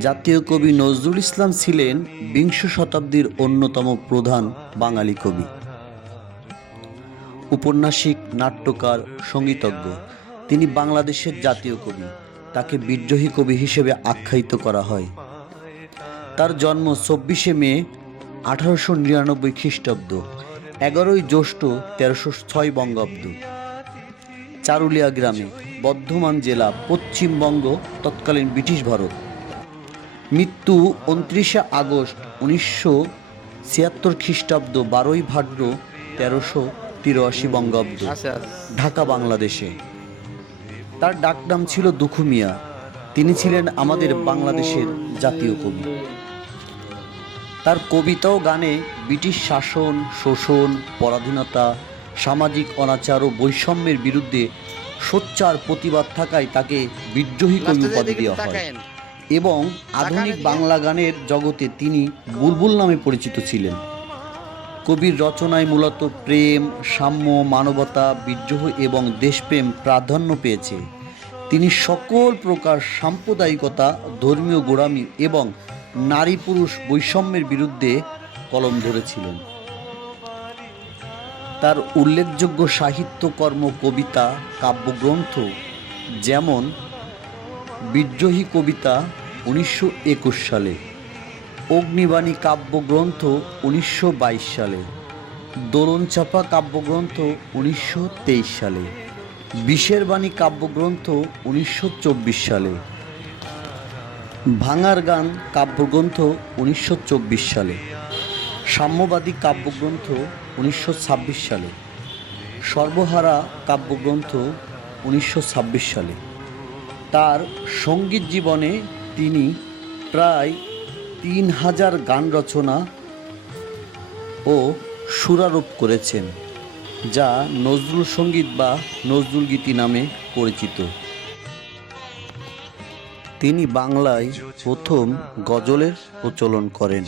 জাতীয় কবি নজরুল ইসলাম ছিলেন বিংশ শতাব্দীর অন্যতম প্রধান বাঙালি কবি। উপন্যাসিক, নাট্যকার, সঙ্গীতজ্ঞ। তিনি বাংলাদেশের জাতীয় কবি। তাকে বিদ্রোহী কবি হিসেবে আখ্যায়িত করা হয়। তার জন্ম চব্বিশে মে, আঠারোশো নিরানব্বই খ্রিস্টাব্দ। এগারোই জ্যৈষ্ঠ, তেরোশো ছয় বঙ্গাব্দ। চারুলিয়া গ্রামে। বর্ধমান জেলা পশ্চিমবঙ্গ তৎকালীন ব্রিটিশ ভারত। মৃত্যু উনত্রিশে আগস্ট উনিশশো ছিয়াত্তর খ্রিস্টাব্দ বারোই ভাদ্র তেরোশো তিরাশি বঙ্গাব্দ আচ্ছা। ঢাকা বাংলাদেশে। তার ডাকনাম ছিল দুখু মিয়া। তিনি ছিলেন আমাদের বাংলাদেশের জাতীয় কবি। তার কবিতা ও গানে ব্রিটিশ শাসন শোষণ পরাধীনতা সামাজিক অনাচার ও বৈষম্যের বিরুদ্ধে সোচ্চার প্রতিবাদ থাকায় তাকে বিদ্রোহী কবি উপাধি দেওয়া হয়। এবং আধুনিক বাংলা গানের জগতে তিনি বুলবুল নামে পরিচিত ছিলেন। কবির রচনায় মূলত প্রেম সাম্য মানবতা বিদ্রোহ এবং দেশপ্রেম প্রাধান্য পেয়েছে। তিনি সকল প্রকার সাম্প্রদায়িকতা ধর্মীয় গোড়ামি এবং নারী পুরুষ বৈষম্যের বিরুদ্ধে কলম ধরেছিলেন। তার উল্লেখযোগ্য সাহিত্যকর্ম কবিতা, কাব্যগ্রন্থ যেমন বিদ্রোহী কবিতা উনিশশো একুশ সালে, অগ্নিবাণী কাব্যগ্রন্থ উনিশশো বাইশ সালে, দোলনচাপা কাব্যগ্রন্থ উনিশশো তেইশ সালে বিষের বাণী কাব্যগ্রন্থ উনিশশো চব্বিশ সালে, ভাঙার গান কাব্যগ্রন্থ উনিশশো চব্বিশ সালে, সাম্যবাদী কাব্যগ্রন্থ উনিশশো ছাব্বিশ সালে। সর্বহারা কাব্যগ্রন্থ উনিশশো ছাব্বিশ সালে। তার সংগীত জীবনে তিনি প্রায় তিন হাজার গান রচনা ও সুরারোপ করেছেন, যা নজরুল সংগীত বা নজরুল গীতি নামে পরিচিত। তিনি বাংলায় প্রথম গজলের প্রচলন করেন।